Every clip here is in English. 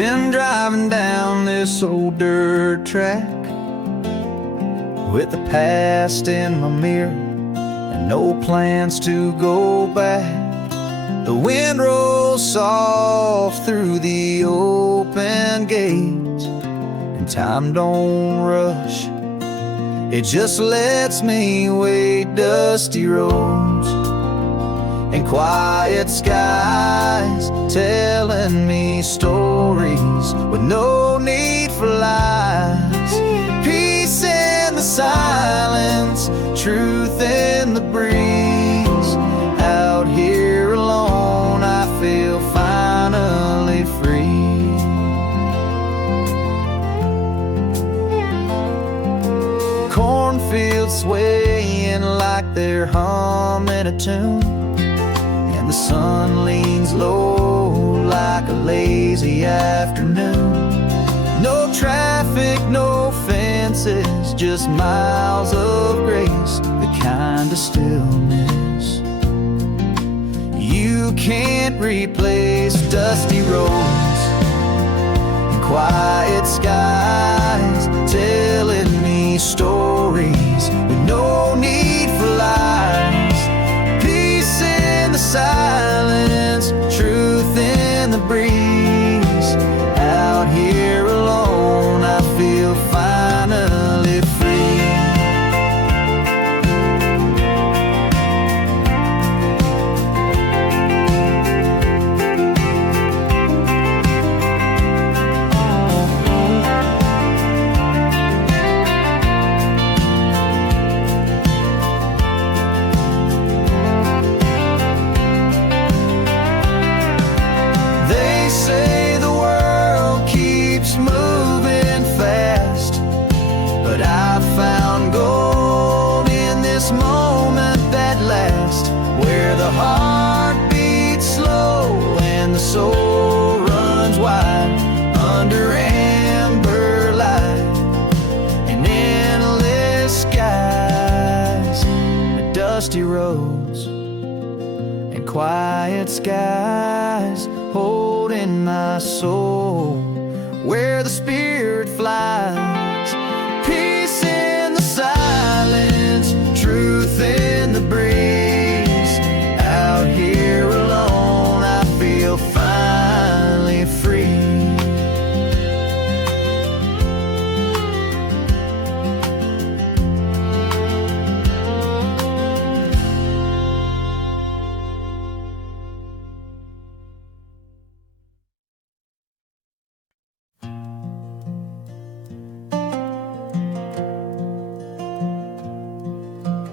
Been driving down this old dirt track with the past in my mirror and no plans to go back. The wind rolls soft through the open gates, and time don't rush. It just lets me wade dusty roads and quiet skies, telling me stories with no need for lies. Peace in the silence, truth in the breeze. Out here alone, I feel finally free. Cornfields swaying like they're humming a tune, and the sun leans low like a lazy afternoon. No traffic, no fences, just miles of grace, the kind of stillness you can't replace. Dusty roads and quiet skies, telling me stories with no need for lies. Peace in the silence, truth in the breeze. Out here alone, I feel finally free. They say the world keeps moving fast, but I found gold in this moment that lasts, where the heart beats slow and the soul runs wide under amber light and endless skies. The dusty roads and quiet skies, holding my soul where the spirit flies. Peace in the silence, truth in the breeze. Out here alone, I feel finally free.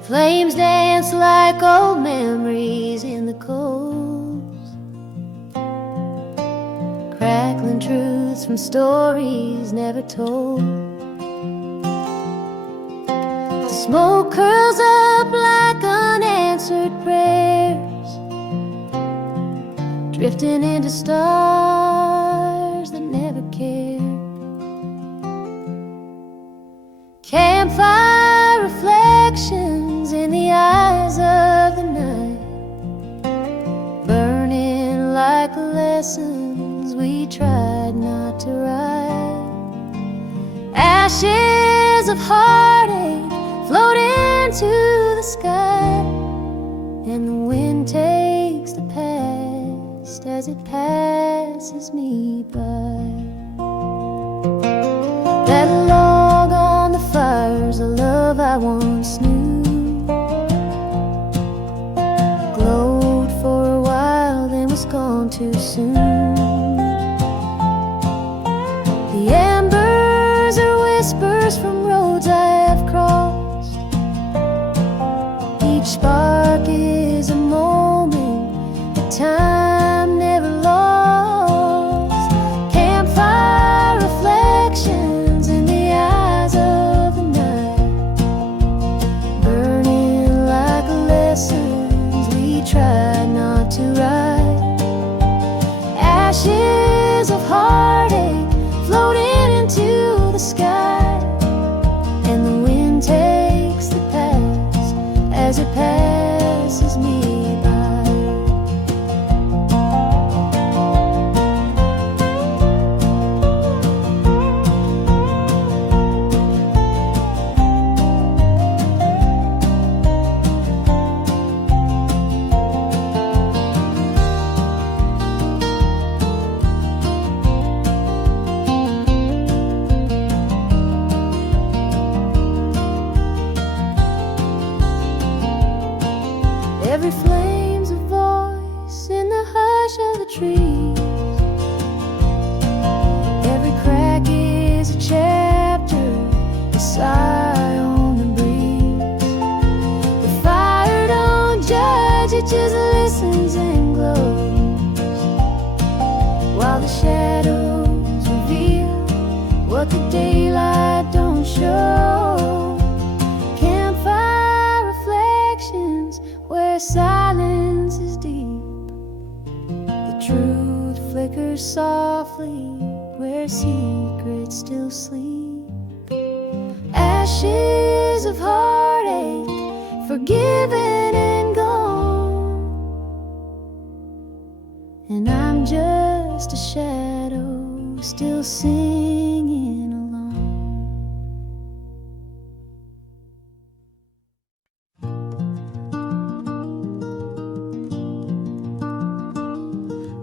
Flames dance like old memories in the coals, crackling truths from stories never told. Smoke curls up like unanswered prayers, drifting into stars that never cared. Campfire reflections in the eyes of the night, burning like lessons we tried not to write. Ashes of heartache float into the sky, and the wind takes the past as it passes me by. That log on the fire's a love I once knew, glowed for a while then was gone too soon. The embers are whispers from roads I have crossed, each spark is a moment that time never lost. Campfire reflections in the eyes of the night, burning like lessons we tried not to write. Ashes of heartache floating into the sky, and the wind takes the past as it passes me by. Every flame's a voice in the hush of the trees. Every crack is a chapter, a sigh on the breeze. The fire don't judge, it just listens and glows, while the shadows reveal what the daylight don't show. Campfire reflections where silence is deep. The truth flickers softly where secrets still sleep. Ashes of heartache, forgiven and gone, and I'm just a shadow still singing along.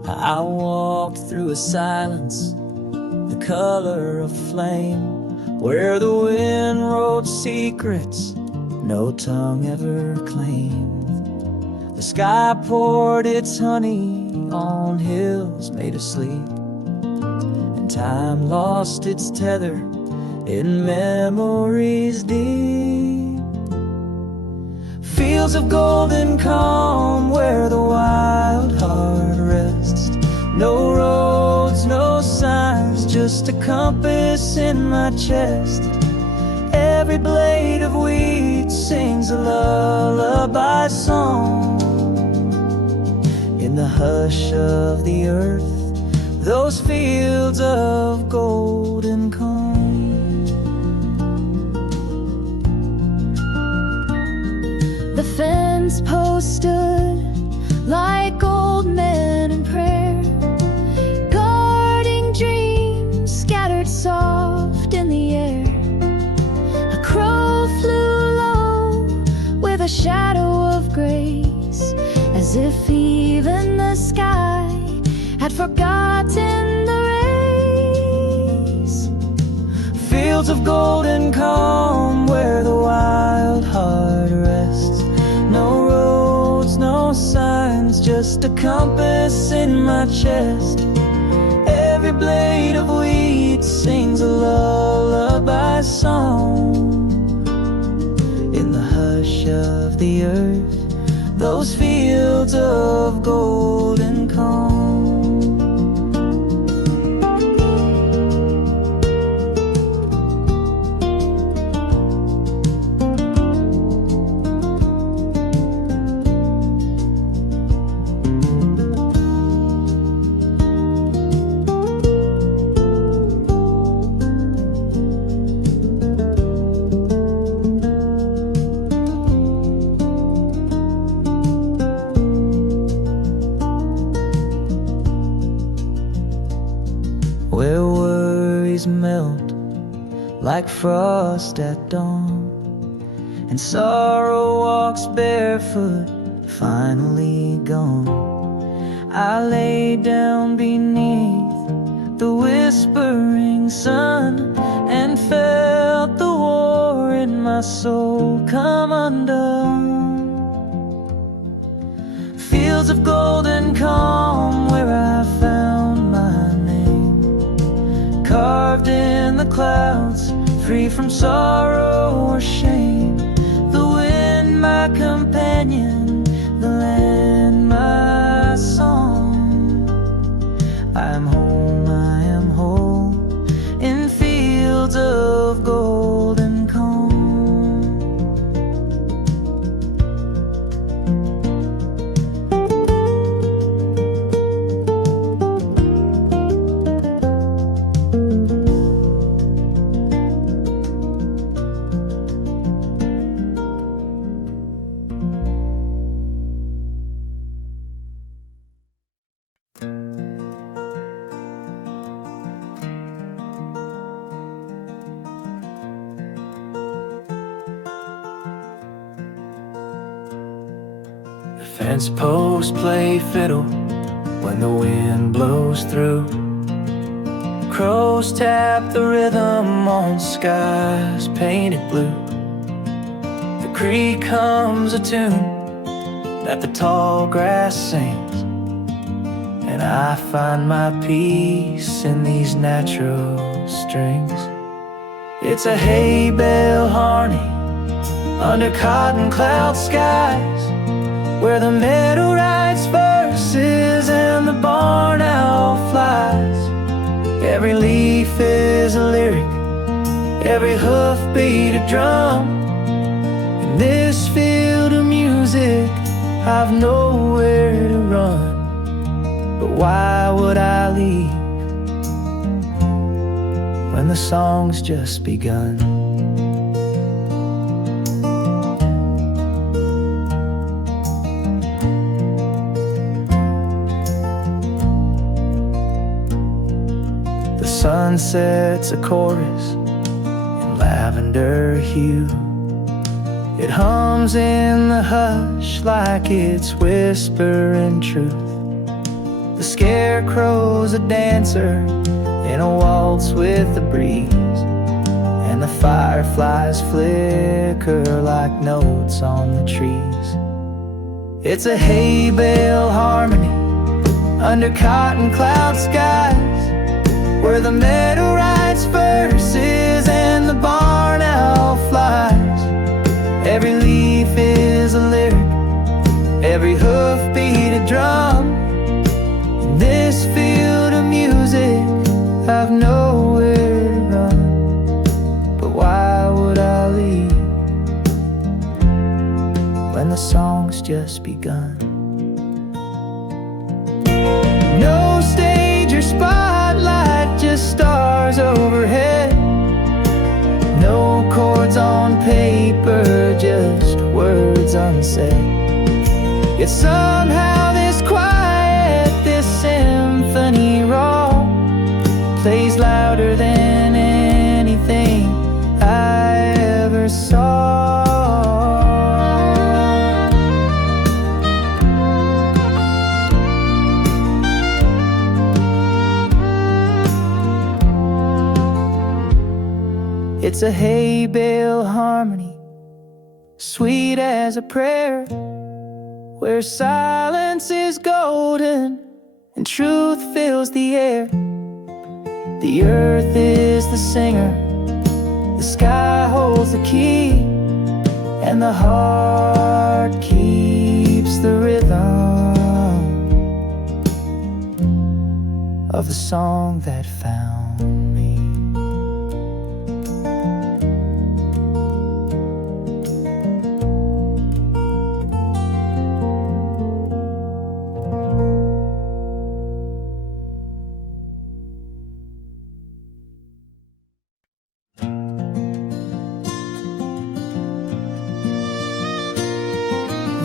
I walked through a silence, the color of flame, where the wind wrote secrets no tongue ever claimed. The sky poured its honey on hills made of sleep, and time lost its tether in memories deep. Fields of golden calm where the wild heart rests. No roads, no signs, just a compass in my chest. Every blade of wheat sings a lullaby song. In the hush of the earth, those fields of golden calm. The fence post stood like old men in prayer, guarding dreams scattered soft in the air. A crow flew low with a shadow of grace, as if even the sky had forgotten the race. Fields of golden calm where the wild heart rests. No roads, no signs, just a compass in my chest. Every blade of wheat sings a lullaby song. In the hush of the earth, those fields of golden calm. Where worries melt like frost at dawn, and sorrow walks barefoot, finally gone. I lay down beneath the whispering sun and felt the war in my soul come undone. Fields of golden calm where I found my name, carved in the clouds, free from sorrow or shame. The wind my companion, the land my song. I am home, I am whole, in fields of golden calm. Fence posts play fiddle when the wind blows through. Crows tap the rhythm on skies painted blue. The creek hums a tune that the tall grass sings, and I find my peace in these natural strings. It's a hay bale harmony under cotton cloud skies, where the meadow writes verses and the barn owl flies. Every leaf is a lyric, every hoofbeat a drum. In this field of music, I've nowhere to run. But why would I leave when the song's just begun? The sunset's a chorus in lavender hue. It hums in the hush like it's whispering truth. The scarecrow's a dancer in a waltz with the breeze, and the fireflies flicker like notes on the trees. It's a hay bale harmony under cotton cloud skies, where the meadow writes verses and the barn owl flies. Every leaf is a lyric, every hoofbeat a drum. In this field of music, I've nowhere to run. But why would I leave when the song's just begun? No stage or spotlight, just stars overhead. No chords on paper, just words unsaid. Yet somehow this quiet, this symphony raw, plays louder than anything I ever saw. It's a hay bale harmony, sweet as a prayer, where silence is golden and truth fills the air. The earth is the singer, the sky holds the key, and the heart keeps the rhythm of the song that found me.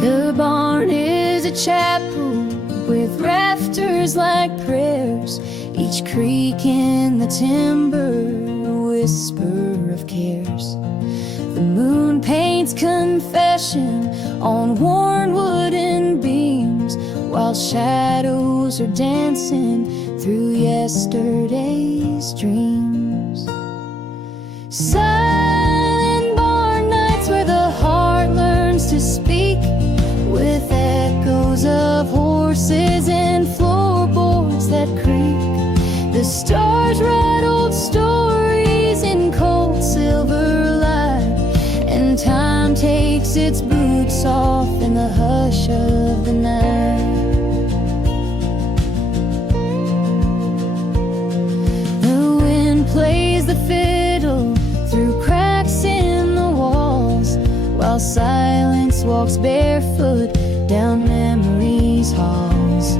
The barn is a chapel with rafters like prayers, each creak in the timber a whisper of cares. The moon paints confession on worn wooden beams, while shadows are dancing through yesterday's dreams. Silent barn nights where the heart learns to speak, with echoes of horses and floorboards that creak. The stars write old stories in cold silver light, and time takes its boots off in the hush of the night. The wind plays the fiddle through cracks in the walls, while silence walks barefoot down memory's halls.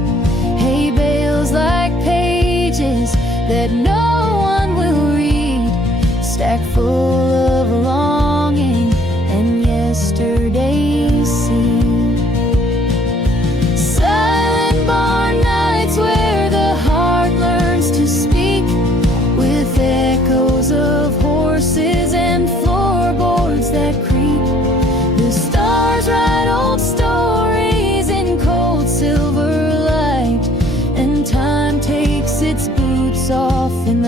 Hay bales like pages that no one will read, stacked full of longing and yesterday's scene. Silent barn nights where the heart learns to speak, with echoes of horses and floorboards that creak. The stars write old stories in cold silver light, and time takes its boots off in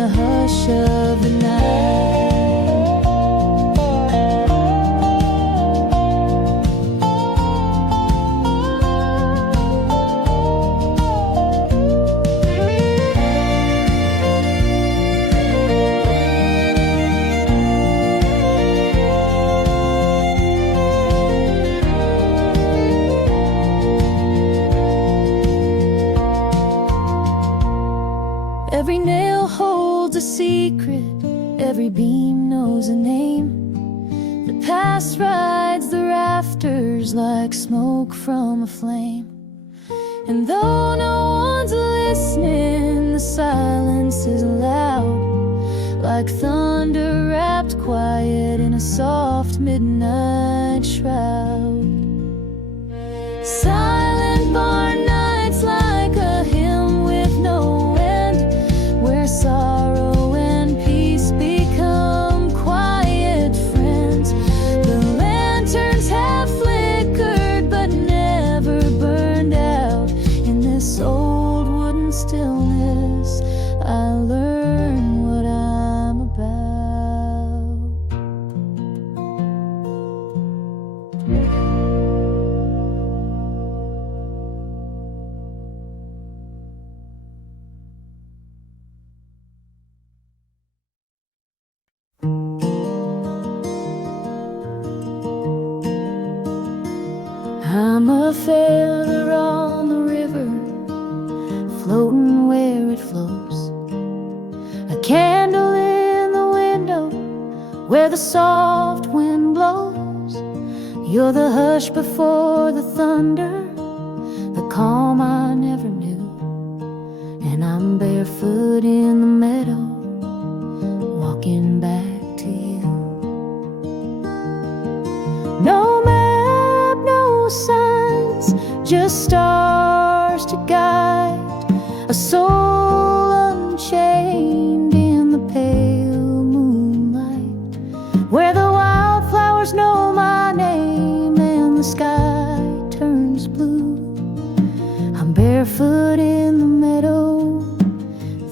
flame. And though no one's listening, the silence is loud, like thunder wrapped quiet in a soft midnight shroud. Silent barn nights like a hymn with no end, where sorrow and peace become quiet friends. The lanterns have flickered but never burned out. In this old wooden stillness, I learn what I'm about. I'm a feather on the river, floating where it flows. A candle in the window where the soft wind blows. You're the hush before the thunder, the calm I never knew. And I'm barefoot in the meadow, walking back to you. No map, no signs, just stars to guide a soul unchained in the pale moonlight, where the wildflowers know my name and the sky turns blue. I'm barefoot in the meadow,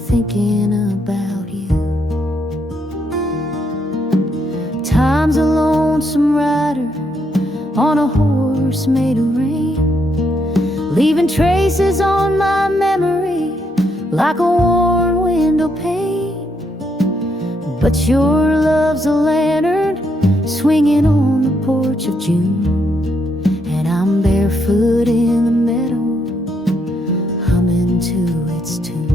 thinking about you. Time's a lonesome rider on a horse made of rain, leaving traces on my memory like a worn window pane. But your love's a lantern swinging on the porch of June, and I'm barefoot in the meadow, humming to its tune.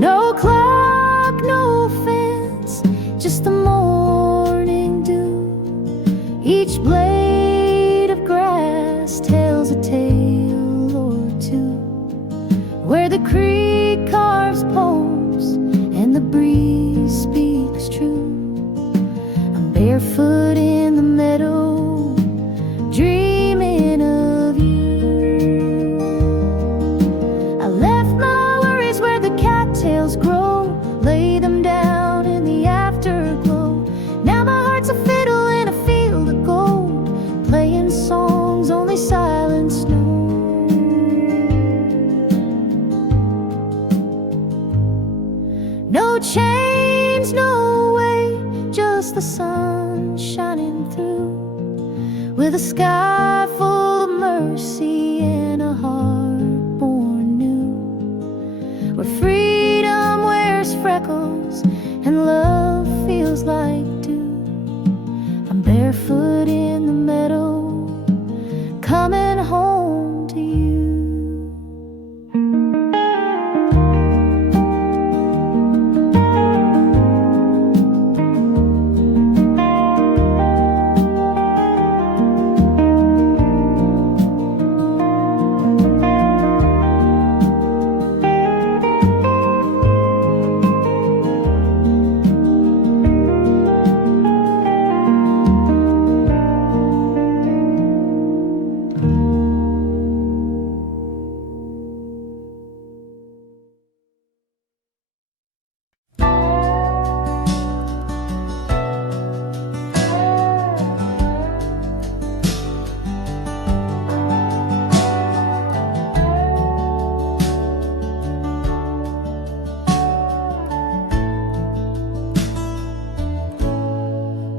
No clock, no fence, just the morning dew. Each blade of grass tells a tale or two, where the creek carves poems and the breeze speaks true. I'm barefoot in the meadow, dreaming of you. I left my worries where the cattails grow, lay them down in the afterglow. Now my heart's a fiddle in a field of gold, playing songs only silence knows. No chains, no way, just the sun shining through, with a sky full of mercy and a heart born new, where freedom wears freckles and love feels like dew. I'm barefoot in the meadow, coming home to you.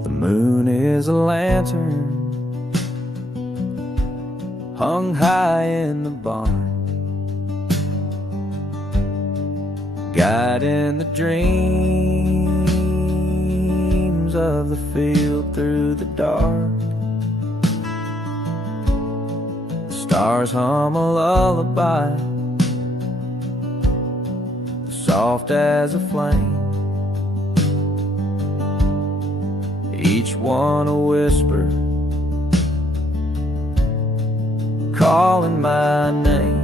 Moon is a lantern hung high in the barn, guiding the dreams of the field through the dark. The stars hum a lullaby, soft as a flame, each one a whisper calling my name.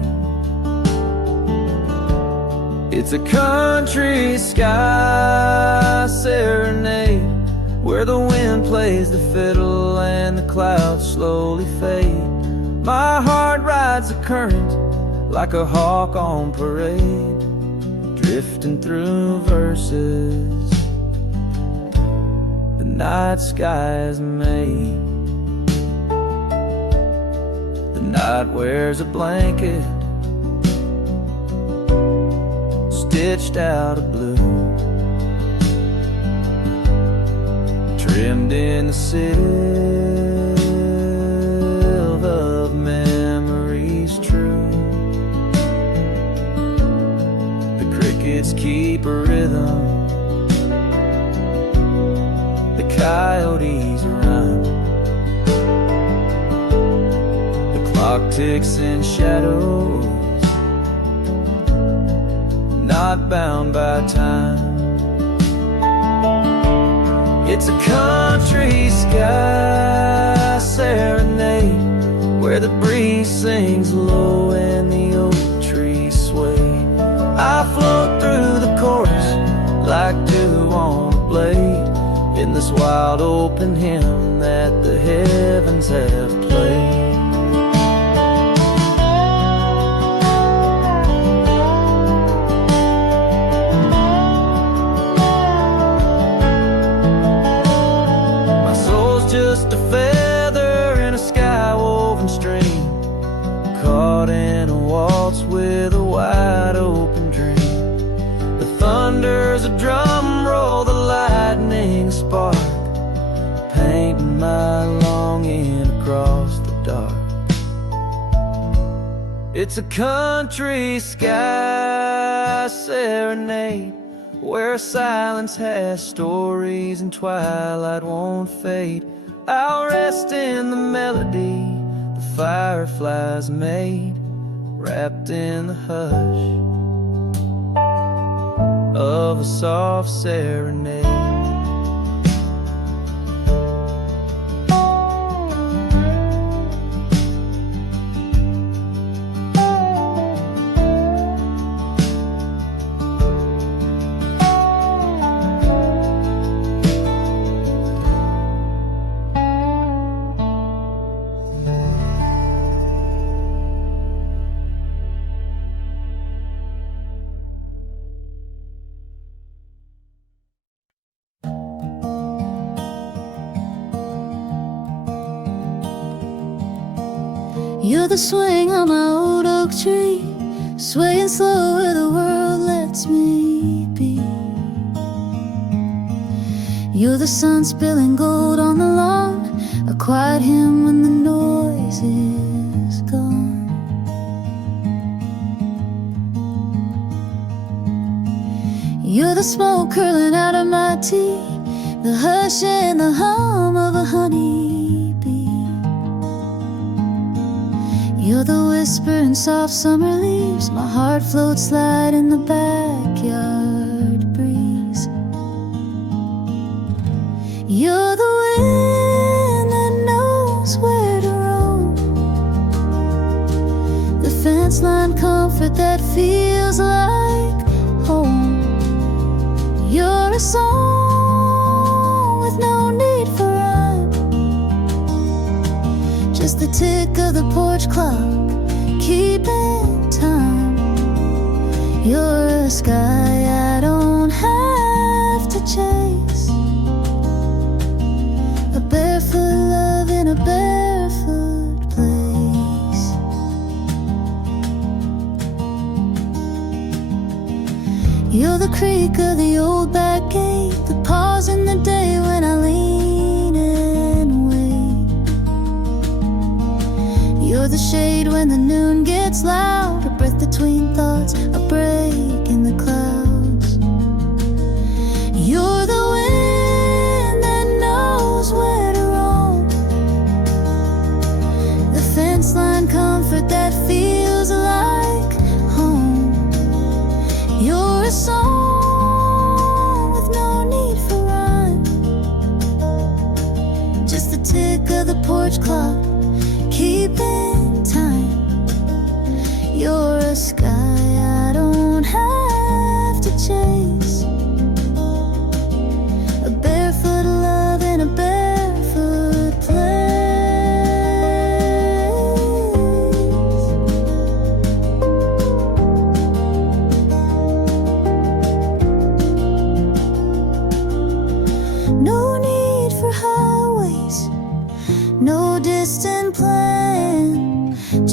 It's a country sky serenade, where the wind plays the fiddle and the clouds slowly fade. My heart rides the current like a hawk on parade, drifting through verses the night sky is made. The night wears a blanket stitched out of blue, trimmed in the silver of memories true. The crickets keep a rhythm, the coyotes run, the clock ticks in shadows, not bound by time. It's a country sky serenade, where the breeze sings low and the oak trees sway. I float through the chorus like dew on a blade, in this wild open hymn that the heavens have played. Just a feather in a sky-woven stream, caught in a waltz with a wide open dream. The thunder's a drum roll, the lightning spark, painting my longing across the dark. It's a country sky serenade, where silence has stories and twilight won't fade. I'll rest in the melody the fireflies made, wrapped in the hush of a soft serenade. You're the swing on my old oak tree, swaying slow where the world lets me be. You're the sun spilling gold on the lawn, a quiet hymn when the noise is gone. You're the smoke curling out of my tea, the hush and the hum of a honeybee. You're the whisper in soft summer leaves, my heart floats light in the backyard breeze. You're the wind that knows where to roam, the fence line comfort that feels like home. You're a song with no need for rhyme, just the tick of the porch clock keeping time. You're a sky I don't have to chase, a barefoot love in a barefoot place. You're the creak of the old back gate, the pause in the day when I lean and wait. You're the shade when the noon gets loud, a breath between thoughts, a break in the clouds. You're the wind that knows where to roam, the fence line comfort that feels like home. You're a song with no need for rhyme, just the tick of the porch clock keeping time.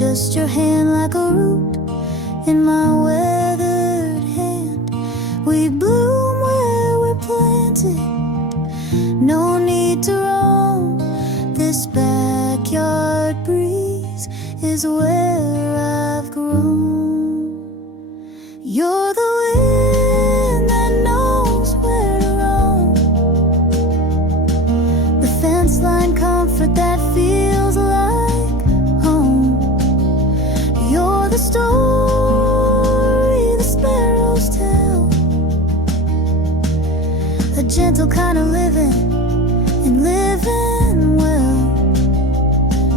just your hand like a root in my weathered hand. We bloom where we're planted, no need to roam. This backyard breeze is where I've grown. You're the wind that knows where to roam, the fence line comfort that feels like home. You're the story the sparrows tell, a gentle kind of living and living well.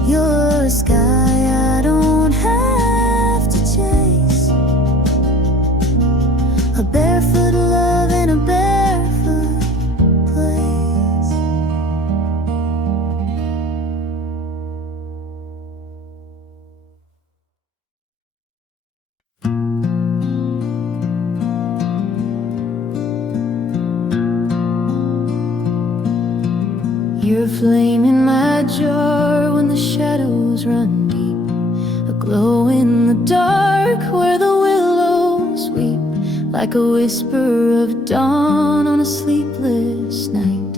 You're a sky I don't have to chase, a barefoot love in a barefoot place. You're a flame in my jar when the shadows run deep, a glow in the dark where the willows weep, like a whisper of dawn on a sleepless night.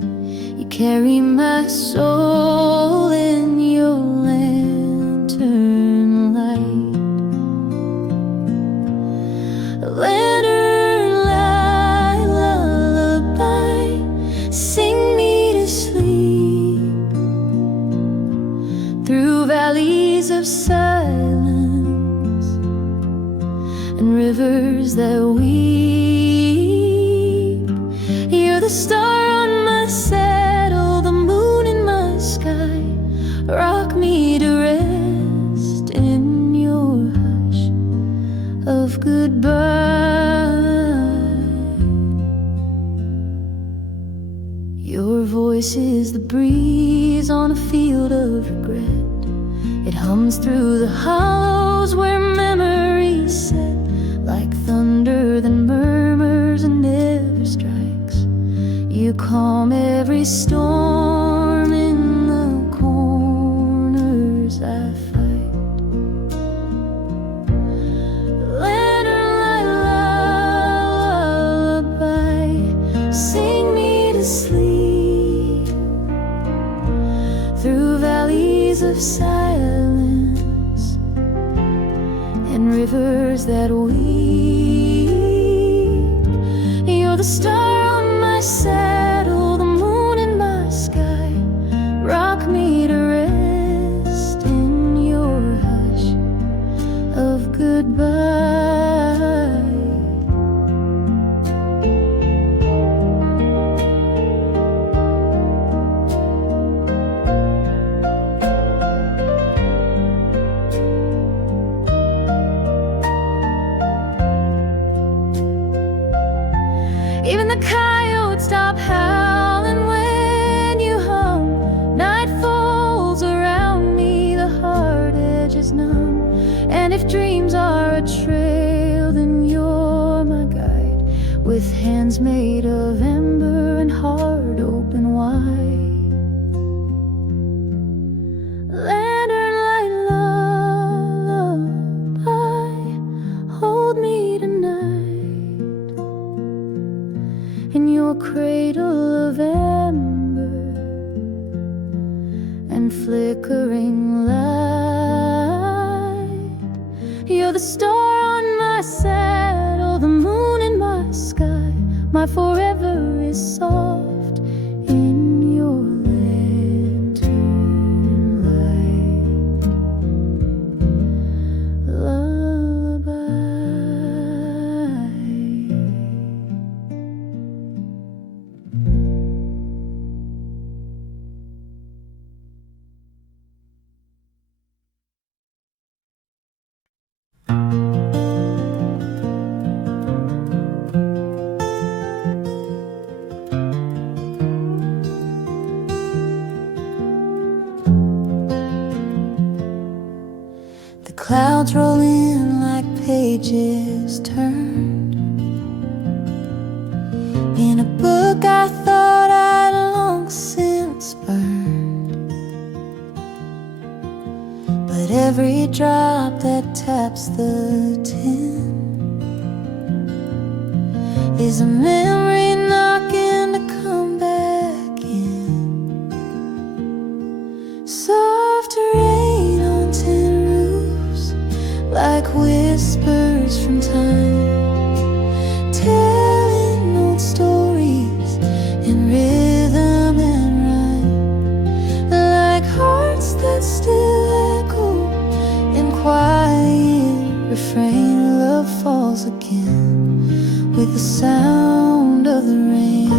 You carry my soul in your lantern light. A lantern light lullaby, sing me to sleep through valleys of silence and rivers that weep. You're the star on my saddle, the moon in my sky. Rock me to rest in your hush of goodbye. Your voice is the breeze on a field of regret. It hums through the hollows where memories set, like thunder that murmurs and never strikes. You calm every storm in the corners I fight. Lantern light lullaby, sing me to sleep through valleys of silence and rivers that weep. You're the star on my saddle, the moon in my sky. Rock me to rest in your hush of goodbye. Even the coyotes stop howling when you hum. Night falls around me, the hard edge is numb. And if dreams are a trail, then you're my guide, with hands made of ember and heart open wide. Lantern light lullaby, hold me tonight in your cradle of ember and flickering light. You're the star on my saddle, the moon in my sky. My forever is soft in your lantern light lullaby. The clouds roll in like pages turned in a book I thought I'd long since burned. but every drop that taps the tin is a memory knocking to come back in. Soft rain on tin roofs, like whispers from time, telling old stories in rhythm and rhyme, like hearts that still echo in quiet refrain. Love falls again with the sound of the rain.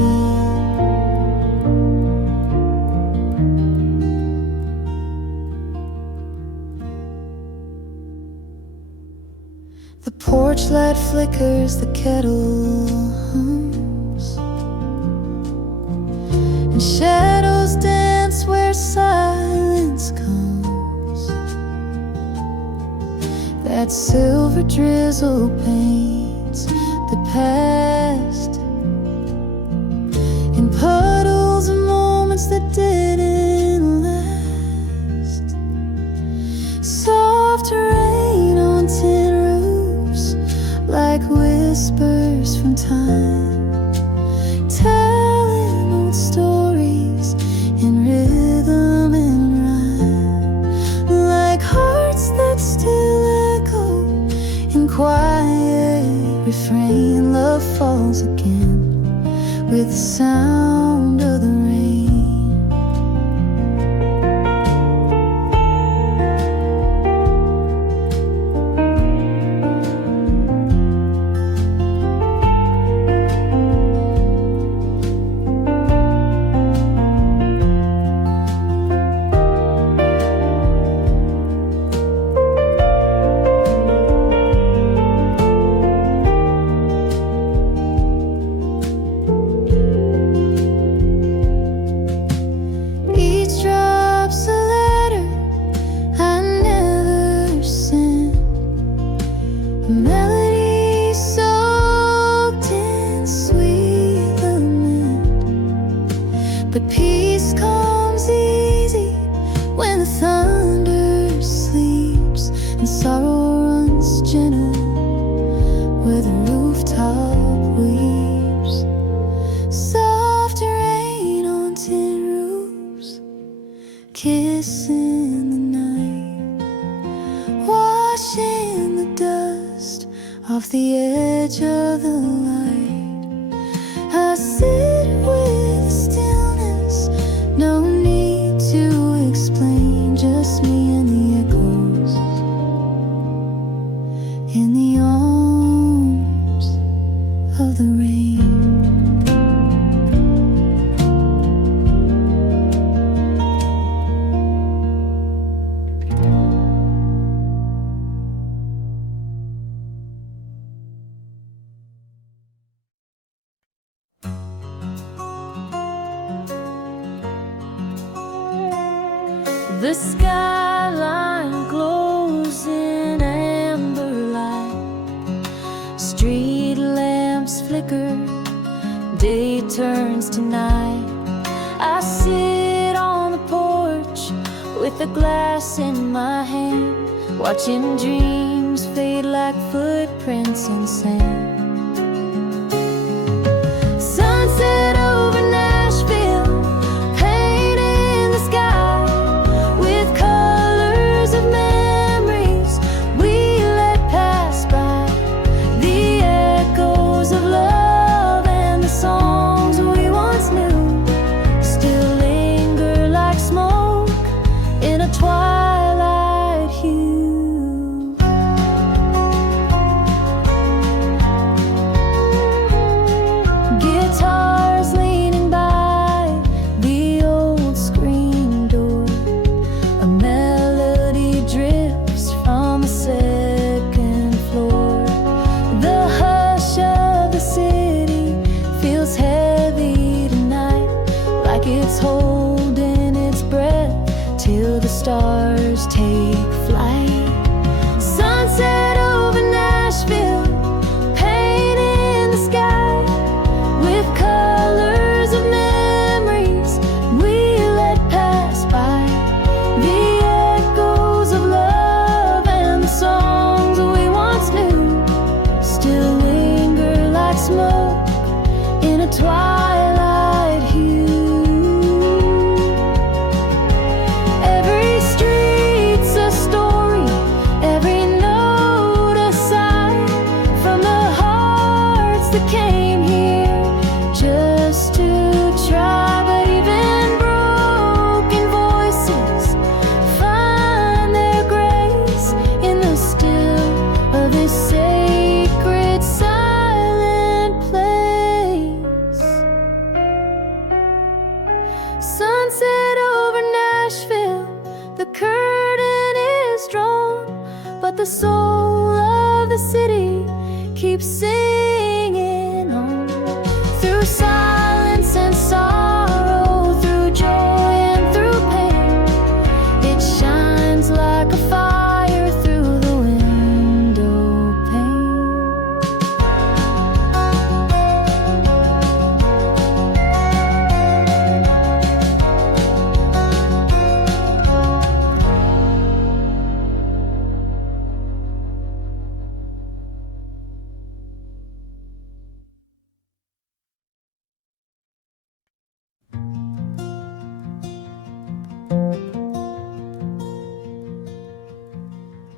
The porch light flickers, the kettle hums, and shadows dance where silence comes. That silver drizzle paints the past in puddles of moments that didn't last. Soft rain on tin roofs, like whispers from time, telling old stories in rhythm and rhyme, like hearts that still echo in quiet refrain. Love falls again with the sound of the rain. But peace comes easy when the thunder sleeps and sorrow runs gentle where the rooftop weeps. Soft rain on tin roofs, kissing the night, washing the dust off the edge of the light. I sit with stillness, no need to explain, just me and the echoes in the arms of the rain. The skyline glows in amber light, street lamps flicker, day turns to night. I sit on the porch with a glass in my hand, watching dreams fade like footprints in sand. Sunset over Nashville, painting the sky with colors of memories we let pass by. The echoes of love and the songs we once knew still linger like smoke in a twilight hue. the soul of the city keeps singing on. Through silence and sorrow, through joy and through pain, it shines like a fire through the window pane.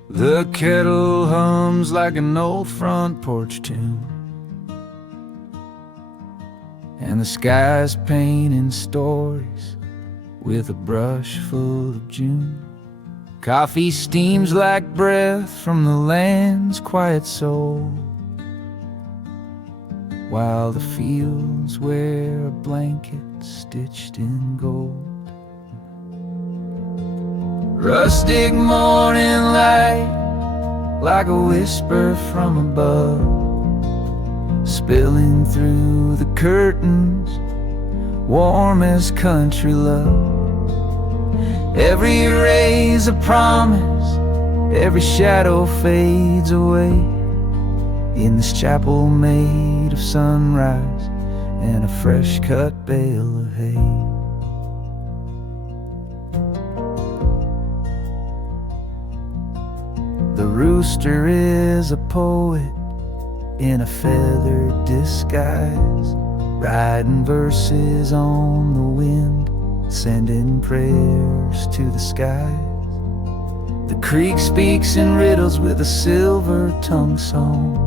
The kettle hums like an old front porch tune, and the sky's painting stories with a brush full of June. Coffee steams like breath from the land's quiet soul, while the fields wear a blanket stitched in gold. Rustic morning light, like a whisper from above, spilling through the curtains, warm as country love. Every ray's a promise, every shadow fades away, in this chapel made of sunrise and a fresh cut bale of hay. The rooster is a poet in a feathered disguise, writing verses on the wind, sending prayers to the skies. The creek speaks in riddles with a silver tongue song,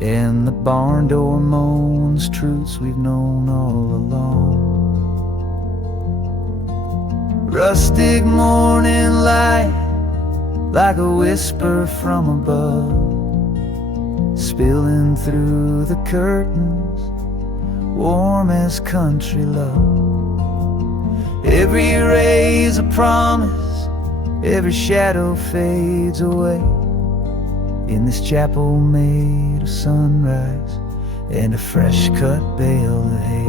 and the barn door moans truths we've known all along. Rustic morning light, like a whisper from above, spilling through the curtains, warm as country love. Every ray's a promise, every shadow fades away, in this chapel made of sunrise and a fresh cut bale of hay.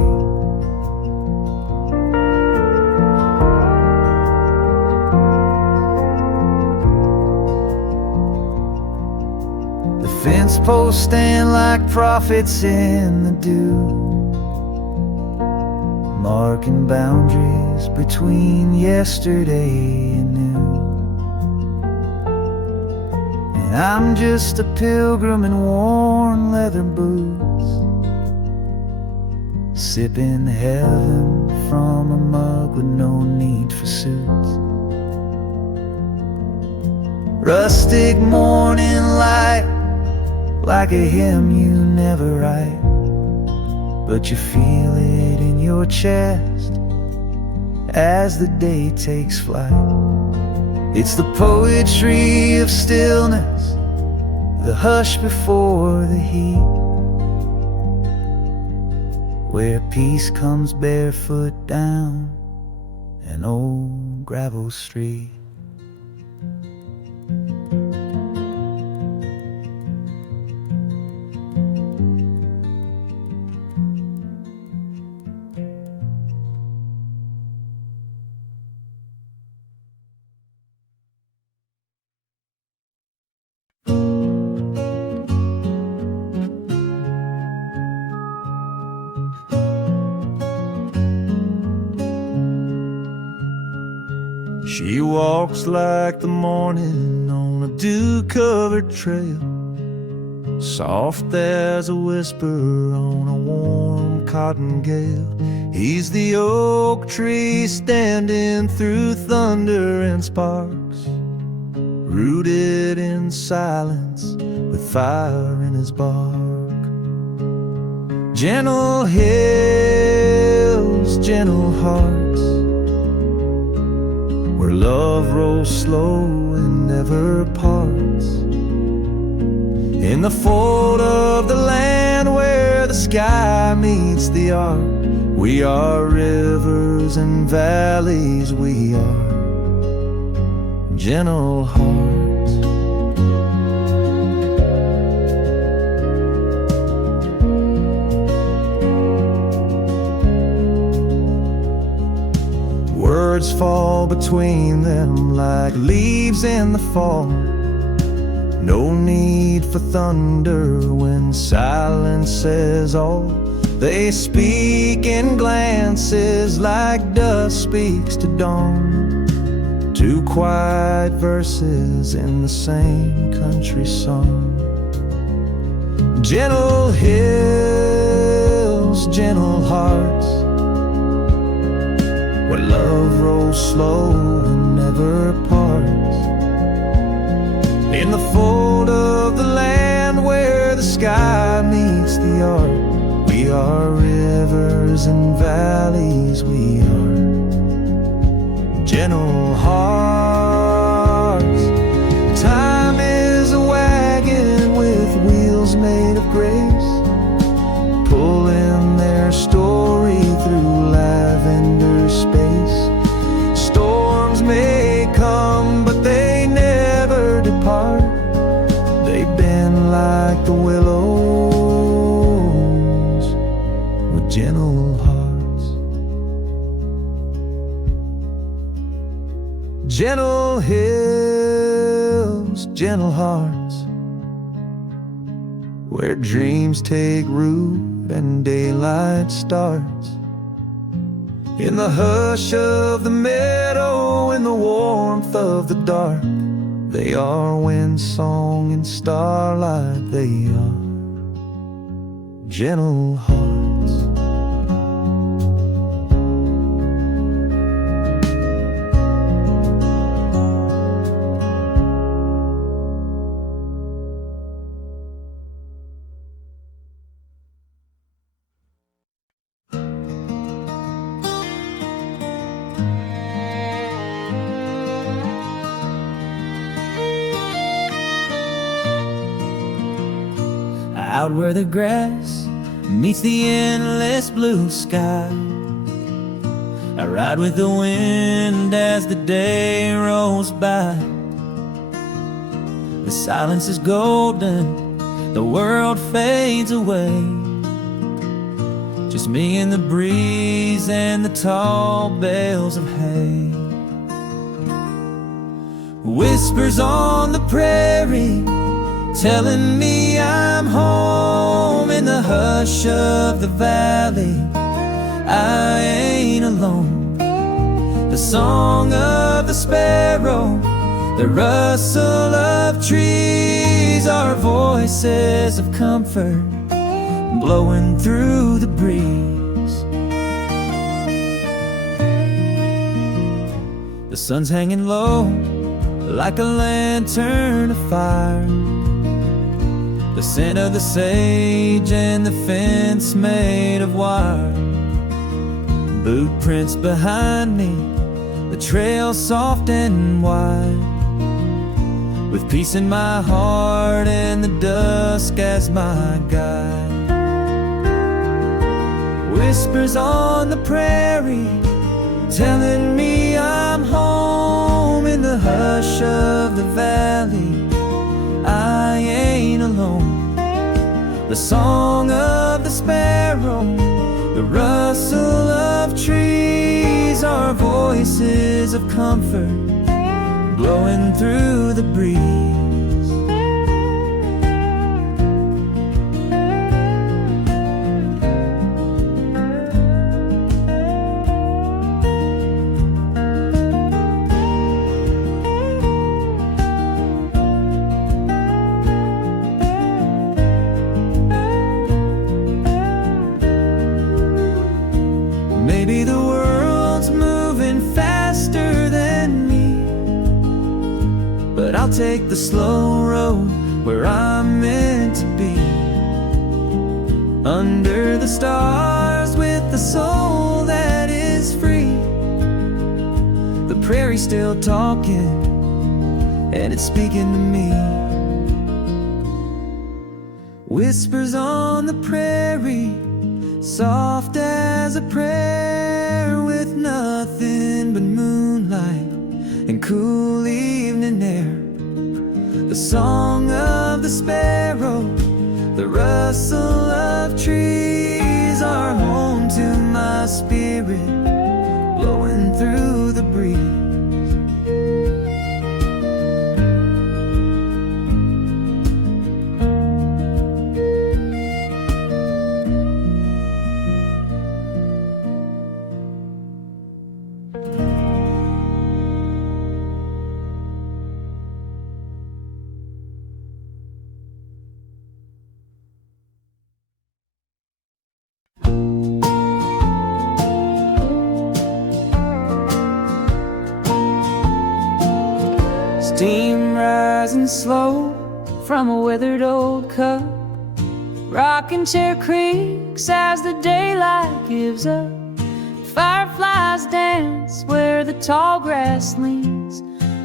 Fence posts stand like prophets in the dew, marking boundaries between yesterday and new. And I'm just a pilgrim in worn leather boots, sipping heaven from a mug with no need for suits. Rustic morning light, like a hymn you never write, but you feel it in your chest as the day takes flight. It's the poetry of stillness, the hush before the heat, where peace comes barefoot down an old gravel street. She walks like the morning on a dew-covered trail, soft as a whisper on a warm cotton gale. He's the oak tree standing through thunder and sparks, rooted in silence with fire in his bark. Gentle hills, gentle hearts, where love rolls slow and never parts. In the fold of the land where the sky meets the arc, we are rivers and valleys, we are gentle hearts. Words fall between them like leaves in the fall. No need for thunder when silence says all. They speak in glances like dusk speaks to dawn. Two quiet verses in the same country song. Gentle hills, gentle hearts, where love rolls slow and never parts. In the fold of the land where the sky meets the art, we are rivers and valleys, we are gentle hearts. Time is a wagon with wheels made of grace, pulling their story through lavender space. Storms may come, but they never depart. They bend like the willows with gentle hearts. Gentle hills, gentle hearts, where dreams take root and daylight starts. In the hush of the meadow, in the warmth of the dark, they are wind song and starlight, they are gentle hearts. Out where the grass meets the endless blue sky, I ride with the wind as the day rolls by. The silence is golden, the world fades away, just me and the breeze and the tall bales of hay. Whispers on the prairie telling me I'm home. In the hush of the valley, I ain't alone. The song of the sparrow, the rustle of trees, are voices of comfort blowing through the breeze. The sun's hanging low like a lantern of fire. The scent of the sage and the fence made of wire. Boot prints behind me, the trail soft and wide, with peace in my heart and the dusk as my guide. Whispers on the prairie telling me I'm home. In the hush of the valley, I ain't alone. The song of the sparrow, the rustle of trees, are voices of comfort blowing through the breeze. Maybe the world's moving faster than me, but I'll take the slow road where I'm meant to be. Under the stars with the soul that is free. The prairie's still talking and it's speaking to me. Whispers on the prairie, soft as a prayer, with nothing but moonlight and cool evening air. The song of the sparrow, the rustle of trees are home to my spirit, blowing through the breeze. Steam rising slow from a weathered old cup, rocking chair creaks as the daylight gives up. Fireflies dance where the tall grass leans.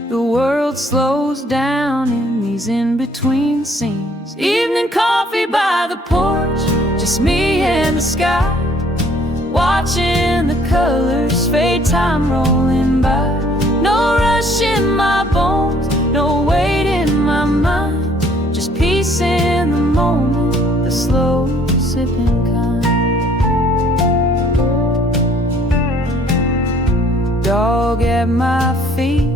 The world slows down in these in-between scenes. Evening coffee by the porch, just me and the sky, watching the colors fade, time rolling by. No rush in my bones, no weight in my mind, just peace in the moment, the slow sipping kind. Dog at my feet,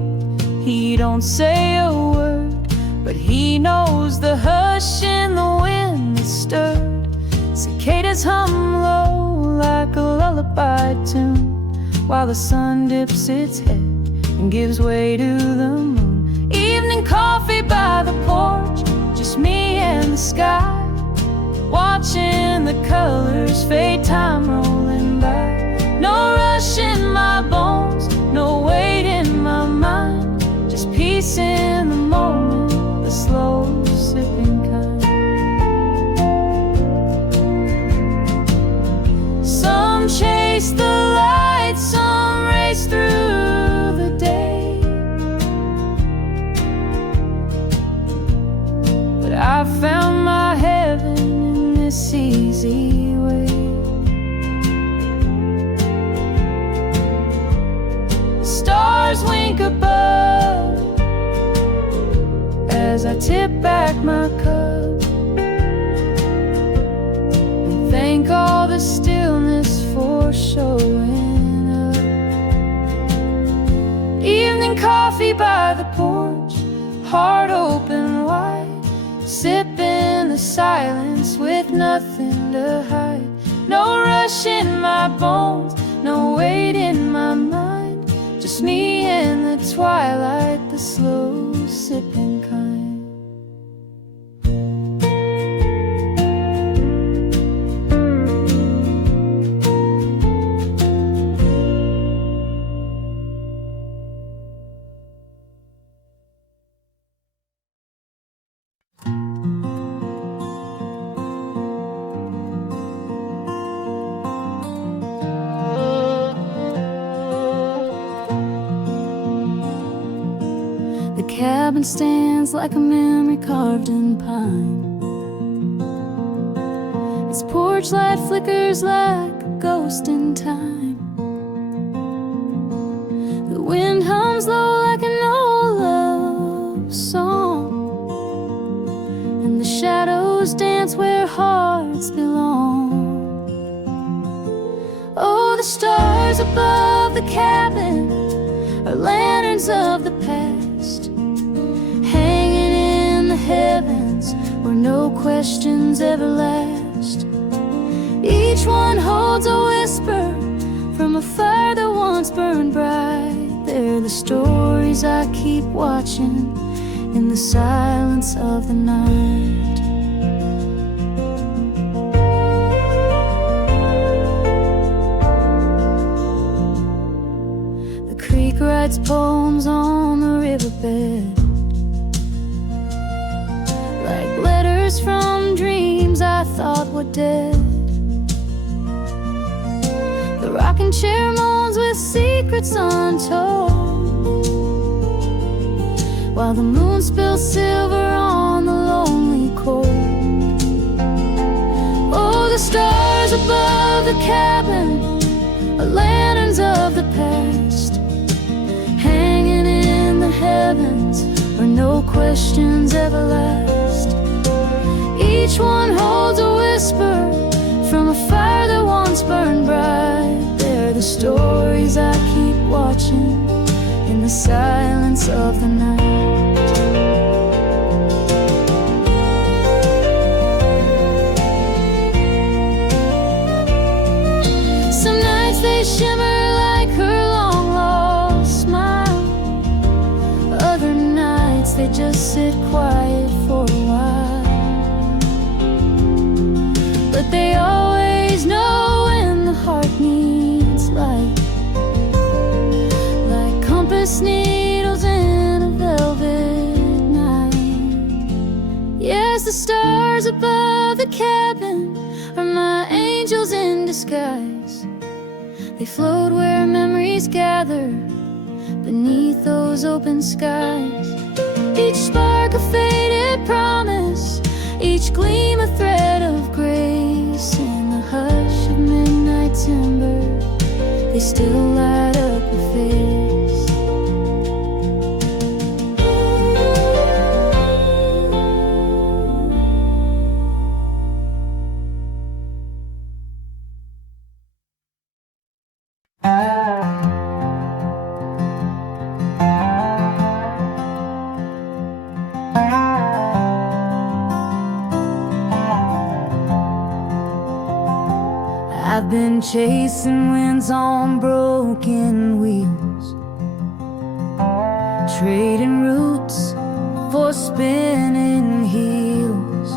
he don't say a word, but he knows the hush in the wind that's stirred. Cicadas hum low like a lullaby tune, while the sun dips its head and gives way to the moon. Evening coffee by the porch, just me and the sky, watching the colors fade, time rolling by. No rush in my bones, no weight in my mind, just peace in the moment, the slow sipping kind. Some chase the light, some race through the day, but I found my heaven in this easy way. Stars wink above as I tip back my cup and thank all the stillness for showing up. Evening coffee by the porch, heart open wide, sipping the silence with nothing to hide. No rush in my bones, no weight in my mind, just me and the twilight, the slow sipping kind. The cabin stands like a memory carved in pine. Its porch light flickers like a ghost in time. The wind hums low like an old love song, and the shadows dance where hearts belong. Oh, the stars above the cabin are lanterns of the past, hanging in the heavens where no questions ever last. Each one holds a whisper from a fire that once burned bright. They're the stories I keep watching in the silence of the night. The creek writes poems on the riverbed, like letters from dreams I thought were dead. The rocking chair moans with secrets untold, while the moon spills silver on the lonely cold. Oh, the stars above the cabin are lanterns of the past, hanging in questions everlast. Each one holds a whisper from a fire that once burned bright. They're the stories I keep watching in the silence of the night. Some nights they shimmer like her long-lost smile. Other nights they just sit quiet for a while. But they always know when the heart needs light, like compass needles in a velvet night. Yes, the stars above the cabin are my angels in disguise. They float where memories gather beneath those open skies. Each spark a faded promise, each gleam a thread of grace. In the hush of midnight timber, they still light up her face. I've been chasing winds on broken wheels, trading roots for spinning heels.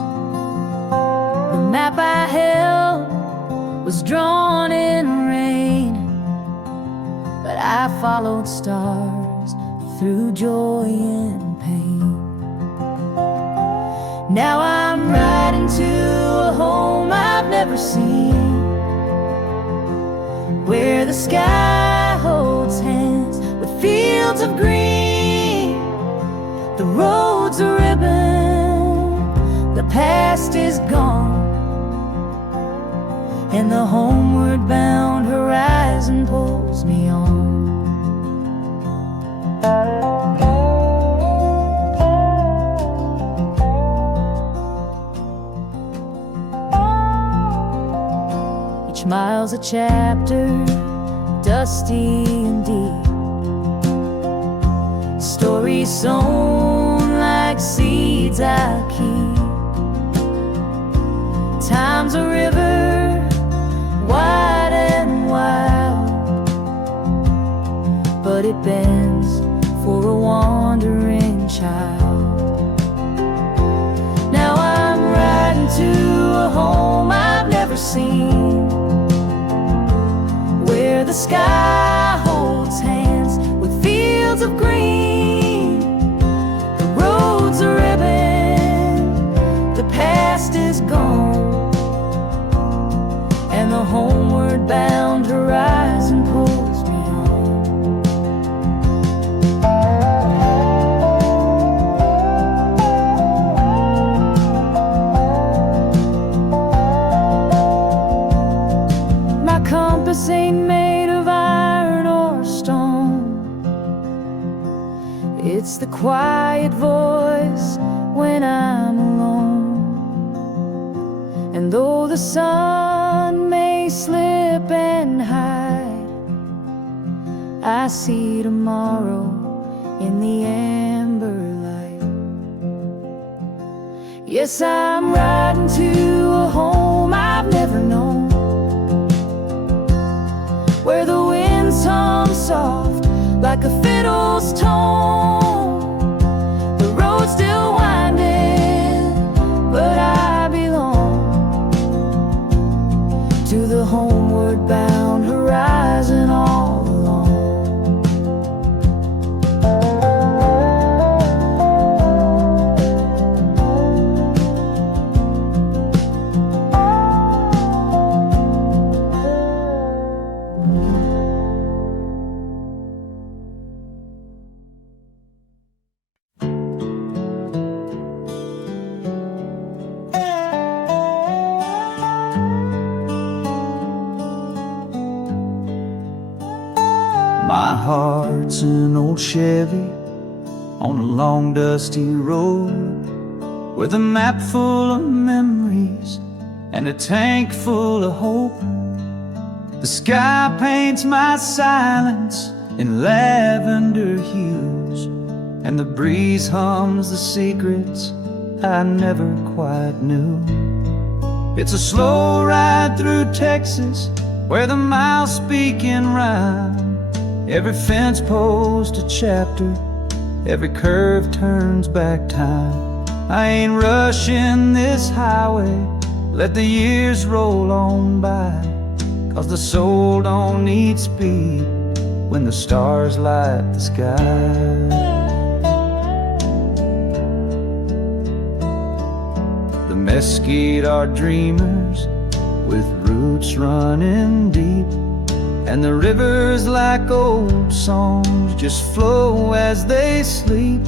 The map I held was drawn in rain, but I followed stars through joy and pain. Now I'm riding to a home I've never seen, where the sky holds hands with fields of green. The road's a ribbon, the past is gone, and the homeward bound horizon pulls me on. Each mile's a chapter, dusty and deep, stories sown like seeds I keep. Time's a river, wide and wild, but it bends for a wandering child. Now I'm riding to a home I've never seen, where the sky holds hands with fields of green. The road's a ribbon, the past is gone, and the homeward bound horizon pulls me on. My compass ain't made of iron or stone. It's the quiet voice when I'm alone. And though the sun may slip and hide, I see tomorrow in the amber light. Yes, I'm riding to a home I've never known, where the winds hum soft like a fiddle's tone. The road's still winding, but I belong to the homeward bound horizon all along. My heart's an old Chevy on a long dusty road, with a map full of memories and a tank full of hope. The sky paints my silence in lavender hues, and the breeze hums the secrets I never quite knew. It's a slow ride through Texas, where the miles speak in rhyme. Every fence post a chapter, every curve turns back time. I ain't rushing this highway, let the years roll on by, 'cause the soul don't need speed when the stars light the sky. The mesquite are dreamers with roots running deep, and the rivers like old songs just flow as they sleep.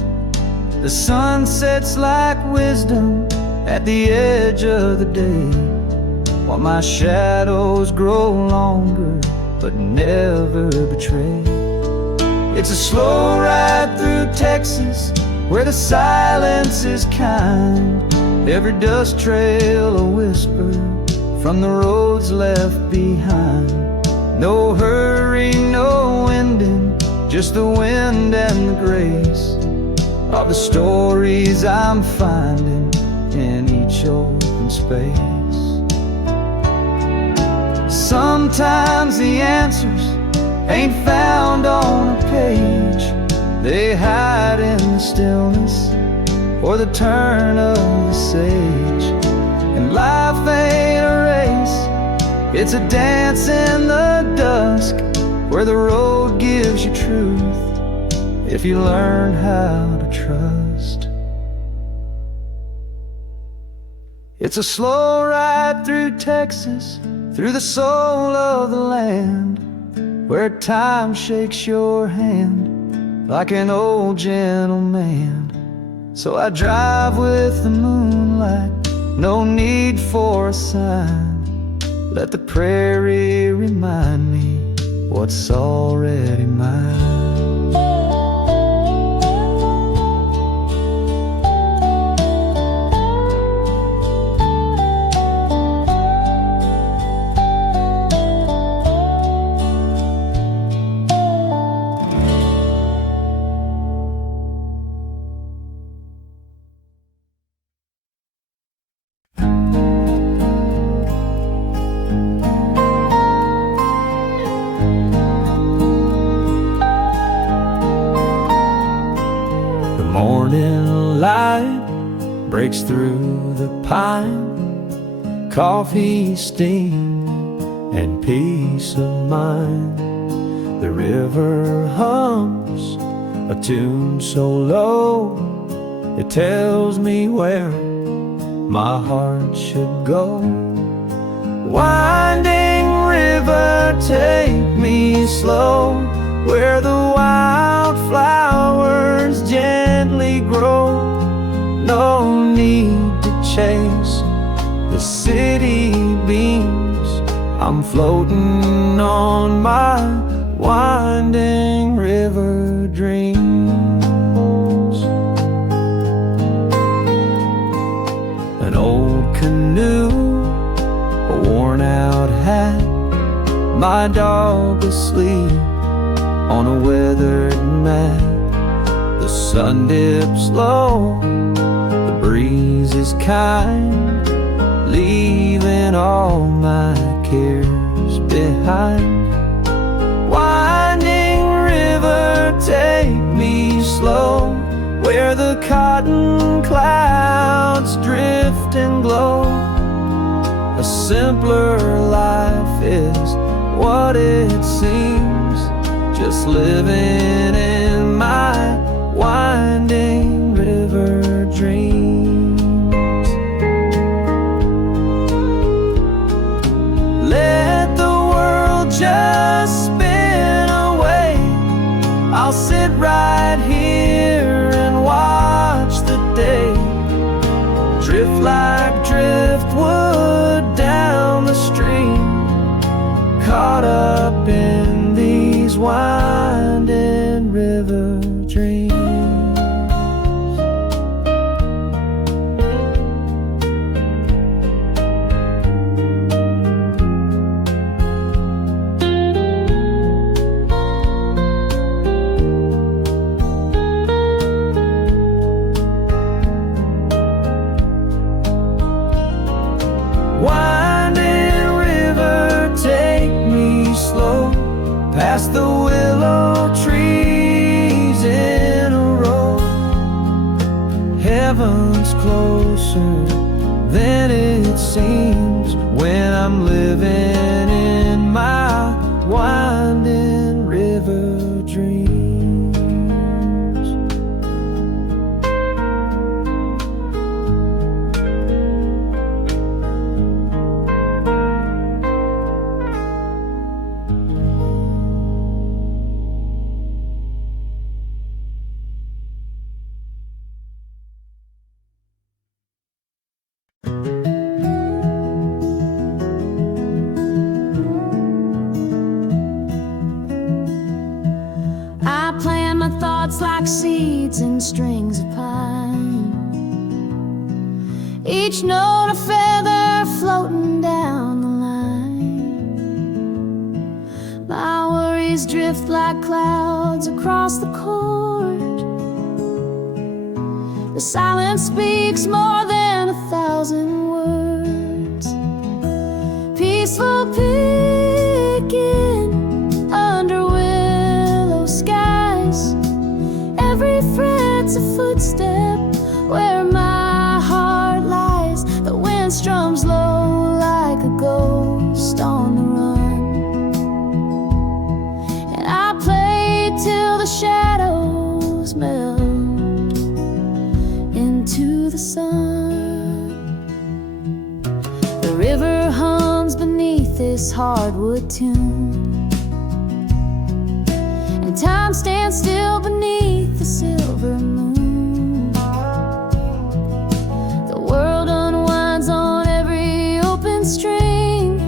The sun sets like wisdom at the edge of the day, while my shadows grow longer but never betray. It's a slow ride through Texas, where the silence is kind. Every dust trail a whisper from the roads left behind. No hurry, no ending, just the wind and the grace of the stories I'm finding in each open space. Sometimes the answers ain't found on a page, they hide in the stillness or the turn of the sage. And life ain't a race, it's a dance in the dusk, where the road gives you truth if you learn how to trust. It's a slow ride through Texas, through the soul of the land, where time shakes your hand like an old gentleman. So I drive with the moonlight, no need for a sign. Let the prairie remind me what's already mine. Morning light breaks through the pine, coffee steam and peace of mind. The river hums a tune so low, it tells me where my heart should go. Winding river, take me slow, where the wildflowers gently grow. No need to chase the city beams, I'm floating on my winding river dreams. An old canoe, a worn out hat, my dog asleep on a weathered mat. The sun dips low, the breeze is kind, leaving all my cares behind. Winding river, take me slow, where the cotton clouds drift and glow. A simpler life is what it seems, just living in my winding river dreams. Let the world just spin away, I'll sit right here and watch the day drift like driftwood down the stream, caught up in these winding river dreams. Heaven's closer than it seems when I'm living in my winding river dreams. I plant my thoughts like seeds in strings of pine, each note a feather floating down the line. My worries drift like clouds across the court. The silence speaks more than 1,000 words. Peaceful picking under willow skies. Every fret's a footstep where my heart lies. The wind strums low like a ghost on the run, and I play till the shadows melt into the sun. The river hums beneath this hardwood tune, and time stands still beneath the silver moon. The world unwinds on every open string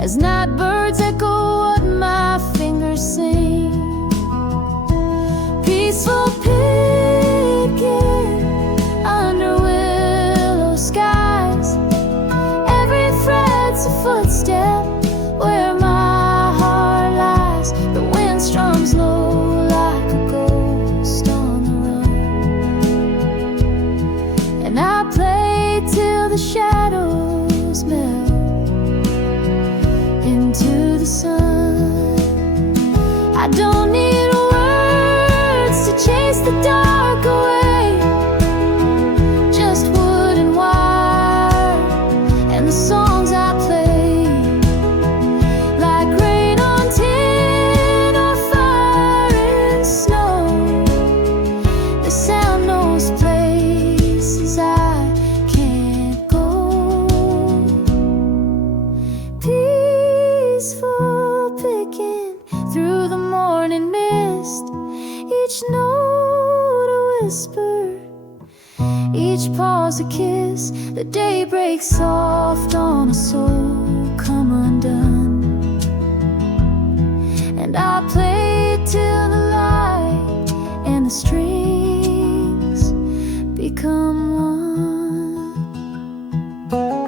as night birds echo what my fingers sing. Peaceful picking under willow skies. Every fret's a footstep where my heart lies. The wind strums low like a ghost on the run, and I play till the shadows melt into the sun. I don't need words to chase the dark away, just wood and wire and the songs I play, like rain on tin or fire in snow. The sound knows places I can't go. Peaceful picking through the morning mist, each note a whisper, each pause a kiss. The day breaks soft on a soul come undone, and I play till the light and the strings become one.